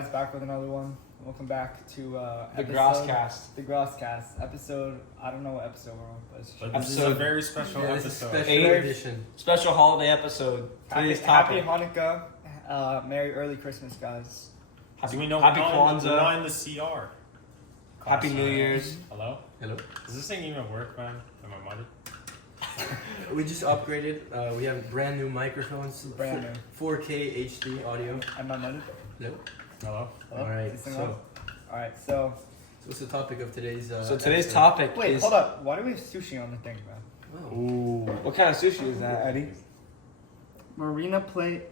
guys? Back with another one. Welcome back to TheGrasCast. Episode. I don't know what episode we're on, but this is a very special episode. Special edition. Special holiday episode. Happy Hanukkah. Merry early Christmas, guys. Do we know Happy we're Kwanzaa. not in the CR? Happy New Year's. Hello? Hello. Does this thing even work, man? Am I muted? We just upgraded. We have brand new microphones. Brand new. 4K HD audio. Am I muted? Hello. Hello? Alright, so What's the topic of today's? Today's episode? topic wait, is. hold up. Why do we have sushi on the thing, man? Oh. Ooh. What kind of sushi is that, Eddie? Marina plate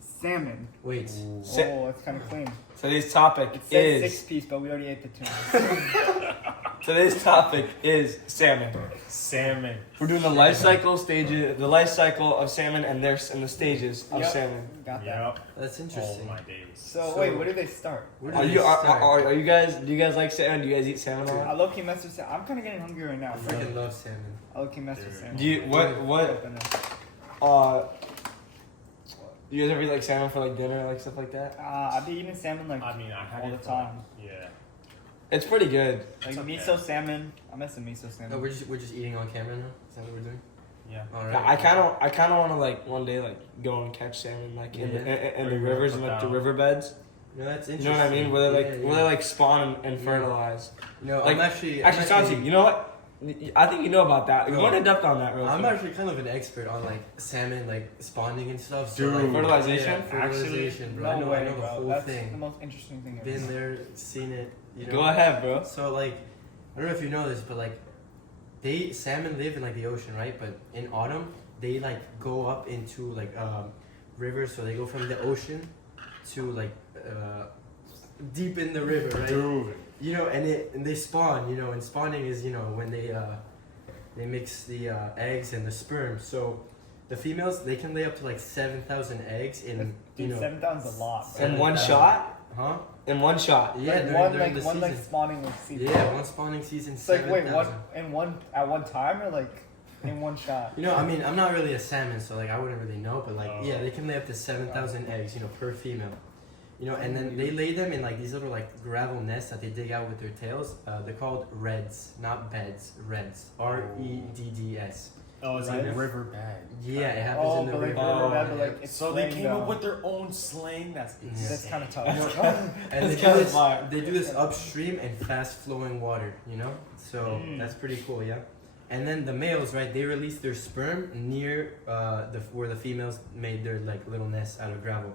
salmon. Wait. Oh, it's kind of clean. Today's topic It says is. 6-piece, but we already ate the tuna. Today's topic is salmon. Salmon. We're doing the life cycle of salmon and the stages of Yep. salmon. Got that. Yep. That's Oh interesting. my days. So wait, where did they start? Where Are did you they start? are you guys? Do you guys like salmon? Do you guys eat salmon a I lot? low-key mess with salmon. I'm kind of getting hungry right now. I freaking love salmon. I low-key mess with salmon. Do you what? Do you guys ever eat like salmon for like dinner, like stuff like that? I've been eating salmon like I mean, I had all it the time. Yeah. It's pretty good. Like It's okay. miso salmon. I miss the miso salmon. No, we're just eating on camera now. Is that what we're doing? Yeah. All right. I kind of want to like one day like go and catch salmon like in Yeah. the rivers and like the riverbeds. No, that's You interesting. know what I mean? Where they like Yeah, where they like spawn and fertilize. No, like, I'm actually. Santi, you know what? I think you know about that. No. Go into depth on that real I'm quick. actually kind of an expert on like salmon, like spawning and stuff. Dude. like, Fertilization? Yeah, fertilization, bro. No I know way, the bro. whole That's thing. the most interesting thing ever. Been there, seen it. You know? Go ahead, bro. So like, I don't know if you know this, but like, salmon live in like the ocean, right? But in autumn, they like go up into like rivers. So they go from the ocean to like deep in the river, right? Dude. You know, and they spawn. You know, and spawning is when they mix the eggs and the sperm. So the females, they can lay up to like 7,000 eggs in Dude, 7,000's a lot. Bro. In one 7,000. shot? Huh? In one shot. Yeah, Like during the one season. like spawning like season. Yeah, one spawning season. It's like wait, 7,000. at one time or like in one shot? You know, I mean, I'm not really a salmon, so like I wouldn't really know, but like, Oh. yeah, they can lay up to 7,000 eggs, per female. You know, and then they lay them in like these little like gravel nests that they dig out with their tails. They're called reds, not beds. Reds, REDDS. Oh, it's Right. like river bag. Yeah, it happens in the but like river. Oh, river, but like it's So they slang, came though. up with their own slang. That's insane. That's kind of tough. And That's they do kinda this. fire. They do this upstream and fast flowing water. So Mm. that's pretty cool, yeah. And then the males, right? They release their sperm near where the females made their like little nests out of gravel.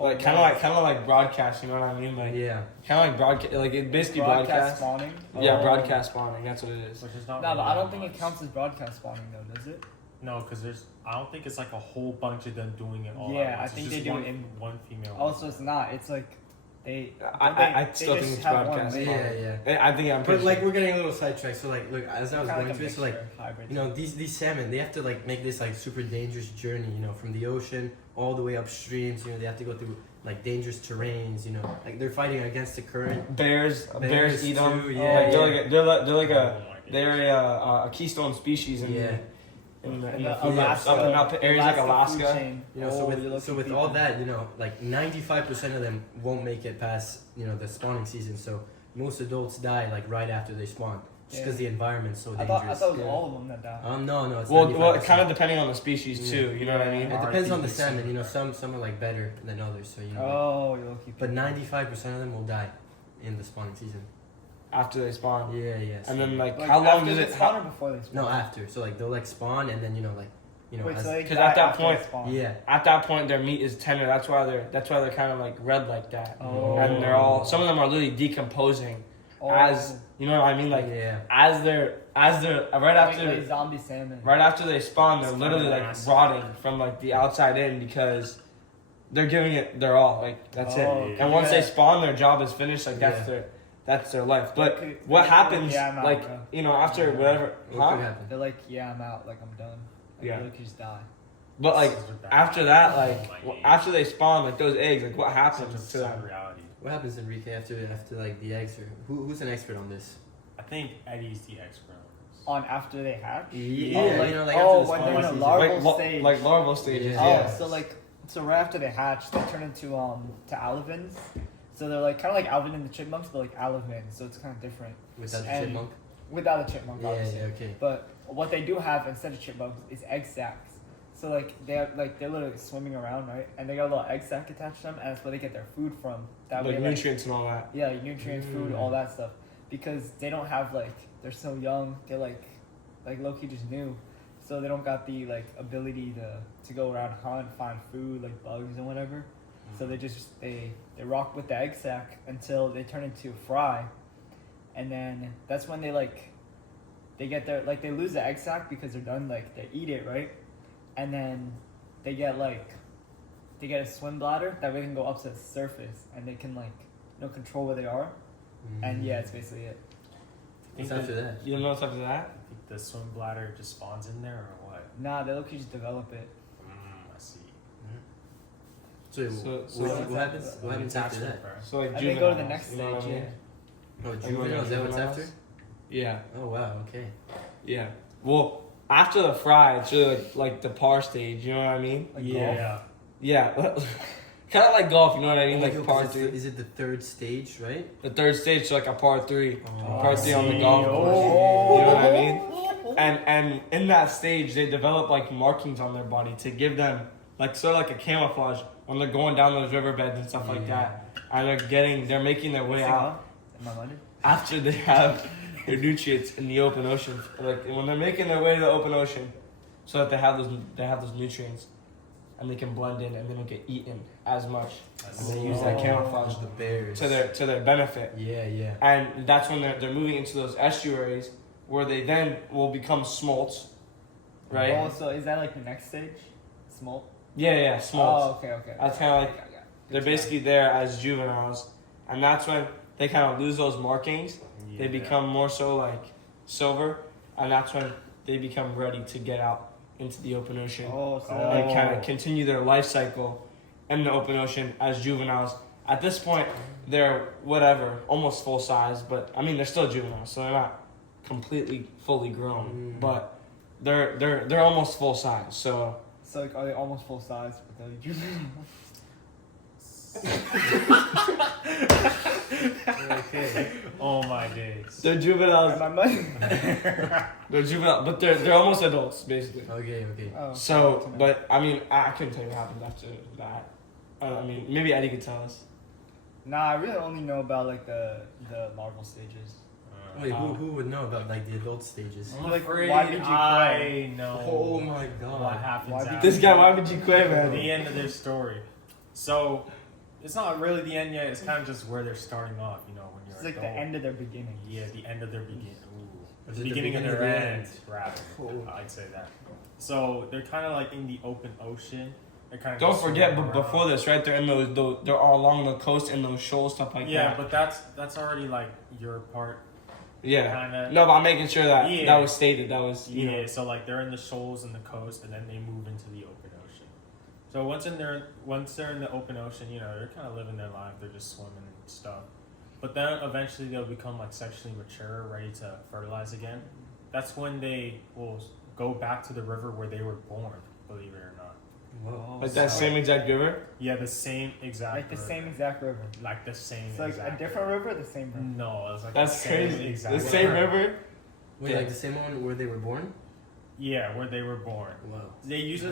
Like kind of like broadcast. You know what I mean? Like Yeah. kind of like broadcast. Like it basically broadcast broadcast. spawning. Yeah, Oh. broadcast spawning. That's what it is. Which is not No, but really I don't that think it much. counts as broadcast spawning though, does it? No, because I don't think it's like a whole bunch of them doing it all Yeah, at once. I It's think just they do one, it in- one female. Also, it's not. It's like they. I they still just think it's have one broadcast. lady. Yeah. I think I'm But pretty like sure. we're getting a little sidetracked. So like, look, as I was Kinda going through it, so like, mixture, hybrid. these salmon, they have to like make this like super dangerous journey, from the ocean all the way upstream. So they have to go through like dangerous terrains. Like they're fighting against the current. Bears eat them. too, yeah. Like, they're like Oh my goodness. they're a keystone species in Yeah. in the Alaska, up areas like food Alaska. chain. So Oh, you're with looking all people. that, like 95% of them won't make it past the spawning season. So most adults die like right after they spawn, just Yeah. because the environment's so I dangerous. thought it was Yeah. all of them that died. No, it's Well, 95%. kind of depending on the species too. You know what I mean? It depends on the RTBC. salmon. Some are like better than others. So Oh, you're lucky. But 95% of them will die in the spawning season. After they spawn. Yeah. And then like Like, how long after does they it? spawn or before they spawn? No, after. So like they'll like spawn and then Wait, as- so they 'cause die at that after they point- spawn. yeah. At that point, their meat is tender. That's why they're kind of like red like that. Oh. And they're all some of them are literally decomposing Oh. as you know what I mean. Like yeah. as they're right after Like zombie salmon. right after they spawn, they're It's literally kinda like nasty. rotting from like the outside in because they're giving it their all. Like that's Oh, it. okay. And once Yeah. they spawn, their job is finished. Like that's their life. But Okay, what okay, happens yeah, I'm out, like bro. after whatever? What could Huh? happen? They're like, yeah, I'm out. Like I'm done. Like, Yeah. You could just die. But like Scissors are bad. after that, like Oh my after they spawn, like those eggs, like what Such a happens to sad them? reality. What happens, Enrique, after like the eggs? Who's an expert on this? I think Eddie's the expert on this. On after they hatch. Yeah, Oh, like, like oh, after the when spawn they're in a season. larval stage. Like larval stages. Yeah. Oh, Yeah. so right after they hatch, they turn into to alevins. So So they're like kind of like Alvin and the Chipmunks, but like Alvin. So it's kind of different Without the And- chipmunk. without the chipmunk. Yeah, Obviously. yeah, okay. But what they do have instead of chipmunks is egg sacs. So like they're literally swimming around, right? And they got a little egg sac attached to them, and that's where they get their food from. That Like way, nutrients and all that. yeah, like nutrients, food, all that stuff. Because they don't have like they're so young, they're like low key just new, so they don't got the like ability to go around hunt, find food like bugs and whatever. So they rock with the egg sac until they turn into a fry, and then that's when they get their they lose the egg sac because they're done they eat it, right, and then they get a swim bladder that way they can go up to the surface and they can control where they are, and yeah, it's basically it. What's after that? You don't know what's after that? I think the swim bladder just spawns in there or what? Nah, they look, you just develop it. I see. So, what happens? What happens after that? So like And they go to the juveniles, next you know what stage, I mean? Oh, Like, juvenile, is that what's juveniles? after? Yeah, Oh, wow, okay. yeah. Well, after the fry, it's really like the par stage. You know what I mean? Like Yeah. Yeah, kind of like golf. You know what I mean? Oh, Like yo, par 'cause three. Is it the third stage, right? The third stage, so like a par three. Oh, Par three on the see. golf course. Oh. You know what I mean? And in that stage, they develop markings on their body to give them sort of like a camouflage when they're going down those riverbeds and stuff like that. And they're making their way out Am I muted? after they have their nutrients in the open ocean. Like when they're making their way to the open ocean, so that they have those nutrients, and they can blend in and they don't get eaten as much. And they use that camouflage the bears. to their benefit. Yeah, yeah. And that's when they're moving into those estuaries where they then will become smolts, right? Oh, so is that the next stage? Smolt? Yeah, smolts. Oh, okay. That's kind of like Okay. they're basically there as juveniles, and that's when they kind of lose those markings. They become more so silver, and that's when they become ready to get out into the open ocean Oh, so and kind of continue their life cycle in the open ocean as juveniles. At this point, they're almost full size, but I mean they're still juveniles, so they're not completely fully grown, but they're almost full size. So are they almost full size? But they're Okay. Oh my days. they're juveniles. Am I muted? They're juvenile, but they're almost adults basically. Okay. Oh, So, good to know. but I mean, I couldn't tell you what happened after that. I mean, maybe Eddie could tell us. Nah, I really only know about the Marvel stages. Wait, who would know about the adult stages? I'm Like, afraid why did you I know Oh my what god. happens Why did after This guy, why would you quit, man? the end of their story. So it's not really the end yet. It's kind of just where they're starting off. You know, when you're It's like the adult. end of their beginning. Yeah, the end of their beginning. Is The it beginning of the their end? end, rather. Oh. I'd say that. So they're kind of in the open ocean. They're kind of Don't forget, but before this, right? They're in those they're all along the coast in those shoals, stuff like yeah, that. but that's already your part. Yeah. Kinda. No, but I'm making sure that Yeah. that was stated. That was Yeah, so they're in the shoals and the coast, and then they move into the open ocean. So once they're in the open ocean, they're kind of living their life. They're just swimming and stuff. But then eventually they'll become sexually mature, ready to fertilize again. That's when they will go back to the river where they were born. Believe it or not. Whoa. like that same exact river. Yeah, the same exact. Like the river. same exact river. Like the same. It's like exact a different river, the same river. No, it's That's the same crazy. Exact The same river. Wait, Yeah. like the same one where they were born? Yeah, where they were born. Wow. They use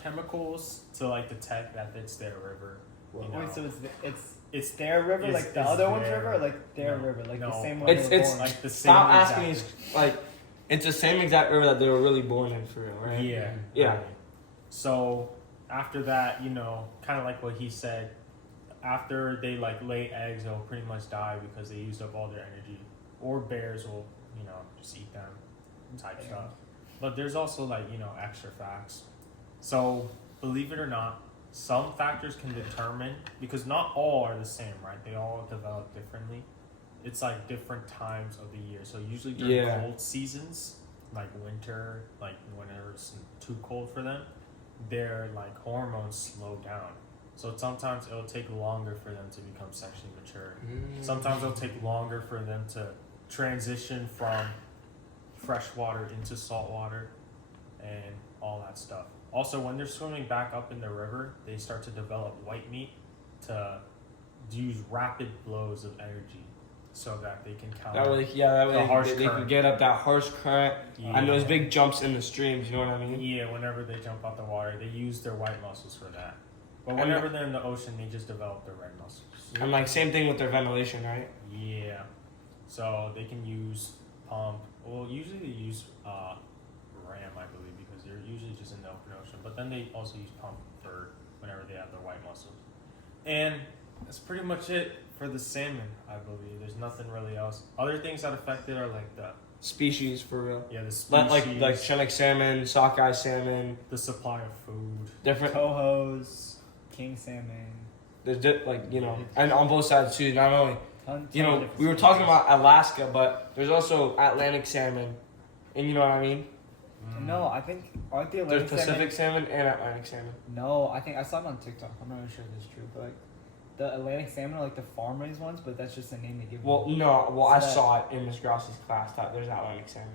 chemicals to detect that it's their river. You know? Wait, so it's their river, It's- like the it's other one's their- river, or like their no, river, like the no. same one. It's they were it's born? Like the same stop exact asking me. river. It's the same exact river that they were really born in for real, right? Yeah. Yeah. Right. So after that, kind of like what he said, after they lay eggs, they'll pretty much die because they used up all their energy. Or bears will, just eat them, type Yeah. stuff. But there's also extra facts. So believe it or not, some factors can determine, because not all are the same, right? They all develop differently. It's different times of the year. So usually during Yeah. cold seasons, like winter, whenever it's too cold for them, their hormones slow down. So sometimes it'll take longer for them to become sexually mature. Sometimes it'll take longer for them to transition from fresh water into salt water and all that stuff. Also, when they're swimming back up in the river, they start to develop white meat to use rapid blows of energy, so that they can counter. That way, yeah, that The harsh way they can current. get up that harsh current and those Yeah. big jumps in the streams. You know what I mean? Yeah, whenever they jump out the water, they use their white muscles for that. But And whenever they're in the ocean, they just develop their red muscles. And like same thing with their ventilation, right? Yeah. So they can use pump. Well, usually they use ram, I believe, because they're usually just in the open ocean. But then they also use pump for whenever they have their white muscles. And that's pretty much it for the salmon, I believe. There's nothing really else. Other things that affect it are like the Species for real. the species, Like Chinook salmon, sockeye salmon, the supply of food. different. Cohos, king salmon. There's and on both sides too. Not only Ton we of were different talking species. about Alaska, but there's also Atlantic salmon, and you know what I mean. No, I think aren't the There's Atlantic Pacific salmon? salmon and Atlantic salmon. No, I think I saw it on TikTok. I'm not really sure if it's true, but like the Atlantic salmon are like the farm raised ones, but that's just the name they give. Well, them. no. Well, I So that- saw it in Miss Grouse's class. That there's Atlantic salmon.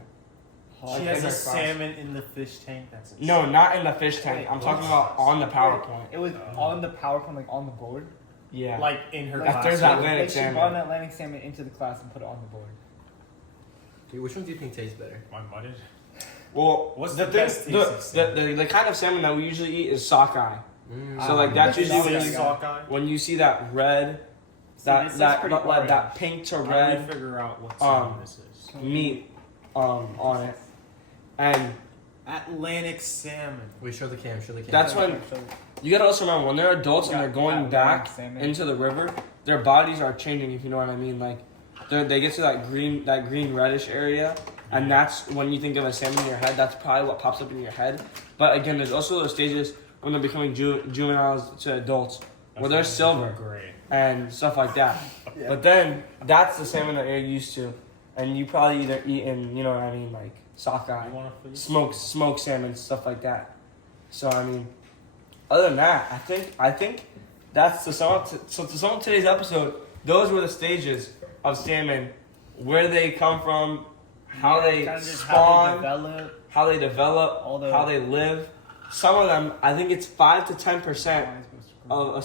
Oh, She I has think a it's salmon in the fish tank. That's insane. No, not in the fish tank. Wait, I'm talking what? about on the PowerPoint. it was on the PowerPoint, like on the board. Yeah. Like in her Like, class. there's like, Atlantic like she salmon. brought an Atlantic salmon into the class and put it on the board. Dude, which one do you think tastes better? My mudded. Well, What's the the thing, best tasting salmon? the kind of salmon that we usually eat is sockeye. So like that's That's usually when sockeye. you, Sockeye. when you see that red, See, that this is that pretty like boring. that pink to How do we red figure out what um, salmon this is? meat on it, and Atlantic salmon. Wait, show the cam. Show the cam. That's when you gotta also remember when they're adults and they're going back into the river, their bodies are changing. If you know what I mean, like they get to that green reddish area. And that's when you think of a salmon in your head. That's probably what pops up in your head. But again, there's also those stages when they're becoming juveniles to adults, where they're silver Gray. and stuff like that. Yeah. But then that's the salmon that you're used to, and you probably either eaten, you know what I mean, like sockeye, You want to smoked salmon, stuff like that. So I mean, other than that, I think that's the sum of today's episode. Those were the stages of salmon, where they come from. How they Kinda just spawn, how they develop. how they live. Some of them, I think it's 5 to 10% of a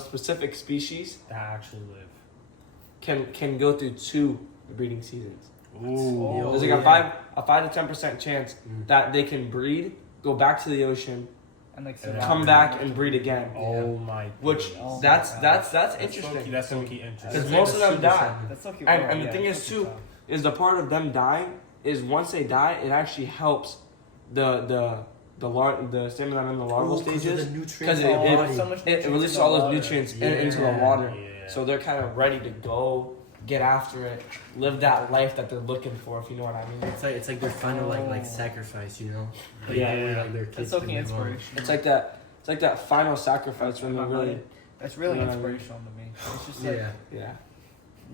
specific species that actually live. can go through 2 breeding seasons. Ooh. There's like a 5 to 10% chance that they can breed, go back to the ocean, and like Yeah. come back and breed again. Oh my. Which goodness. Oh my that's God. interesting. That's low-key interesting. Because It's most of like them the super die. salmon. That's so cute. And Oh, the yeah, thing it's is so cute too, is the part of them dying is once they die, it actually helps the salmon that are in the larval stages, because it releases all those nutrients into the water. Yeah. So they're kind of ready to go, get after it, live that life that they're looking for, if you know what I mean. It's like their final like sacrifice, you know. Like, Yeah. they were, like their That's kids so to cute move on. inspirational. It's like that final sacrifice when they really, That's really you know what I mean? inspirational to me. It's just like, Yeah.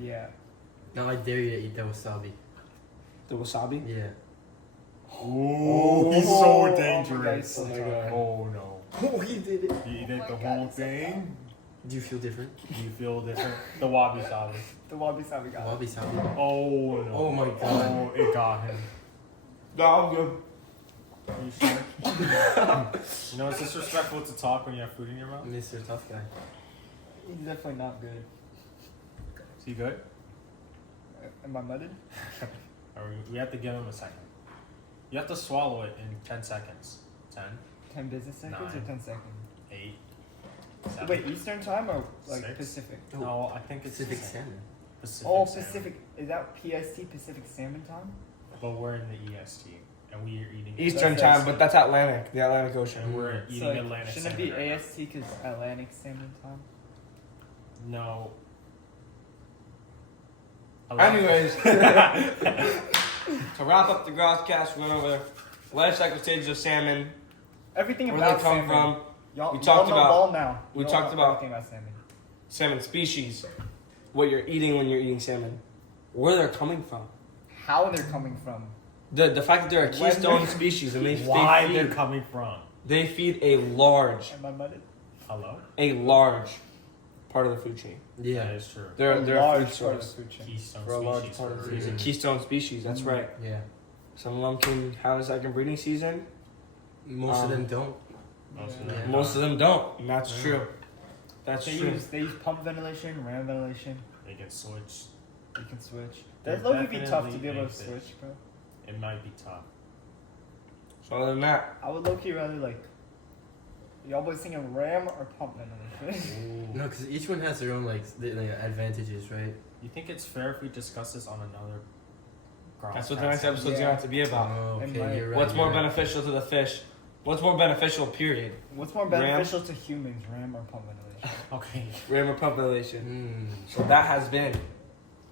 yeah. Now I dare you to eat that wasabi. the wasabi. Yeah. Oh, he's so dangerous. Oh my God. Oh no. Oh, he did it. You eat it the my God, whole it's so thing? Do you feel different? Do you feel different? The wabi sabi. The wabi sabi got it. Wabi sabi. Oh no. Oh my God. Oh, it got him. No, I'm good. You sure? You know, it's disrespectful to talk when you have food in your mouth. Mr. Tough Guy. He's definitely not good. Is he good? Am I mudded? Or we have to give him a second. You have to swallow it in 10 seconds. 10, 10 business seconds or 9. 10 seconds? 8, 7. Wait, Eastern time or like 6. Pacific? No, I think it's Pacific Pacific. salmon. Oh, salmon. Pacific. Is that PST, Pacific Salmon time? But we're in the EST, and we are eating Eastern That's time, us. but that's Atlantic, the Atlantic and Ocean. we're eating So, like, Atlantic shouldn't salmon. it be right now. AST because Atlantic Salmon time? No. Anyways, to wrap up the GrasCast, we went over life cycle stages of salmon, Everything where about they come salmon. from, Y'all, We talked y'all know about- all now. we Y'all talked know about- everything about salmon. salmon species, what you're eating when you're eating salmon, where they're coming from. How they're coming from. The fact that they're a When keystone they're- species and Why they they're feed, coming from? they feed a large Am I mudded? Hello? part of the food chain. That Yeah. is true. They're a a large food part of the source food chain. Keystone for a large species part of for the a food. It's a reason. keystone species. That's right. Yeah. Some of them can have a second breeding season. Most of them don't. Most of Yeah. them. Most of them don't, and that's Yeah. true. That's They true. use pump ventilation, ram ventilation. They can switch. You can switch. They're That'd low be tough to definitely be able to fish. switch, bro. It might be tough. So other than that, I would low key rather like. Y'all boys thinking ram or pump ventilation? No, because each one has their own like advantages, right? You think it's fair if we discuss this on another? that's what the next episode's gonna have to be about. Oh, It okay, might- you're right. What's more you're right. beneficial to the fish? What's more beneficial, period? What's more Ram? beneficial to humans, ram or pump ventilation? Okay. Ram or pump ventilation? Mm. So that has been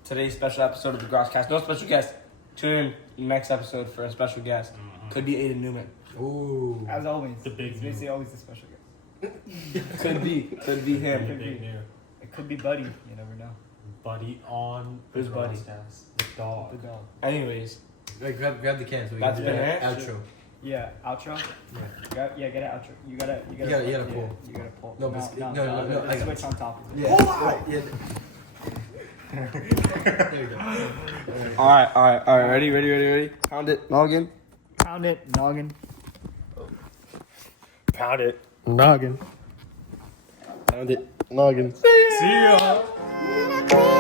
today's special episode of the TheGrasCast. No special guest. Tune in next episode for a special guest. Could be Aiden Newman. Ooh. As always, The big he's basically always the special guest. Could be him. Could be. Big new. It could be Buddy. You never know. Buddy on the Who's Buddy? broadcast. The dog. The dog. Anyways, Wait, grab the can so we That's can do been the it? outro. Yeah, outro. Yeah. Get an outro. You gotta You gotta pull. You gotta pull. No, but no, the I got switch on top of it. Yeah. Pull out! Yeah. There you go. all right. Ready. Pound it. Noggin. Pound it, noggin. Pound it. Noggin. Found it. Noggin. See ya. Clear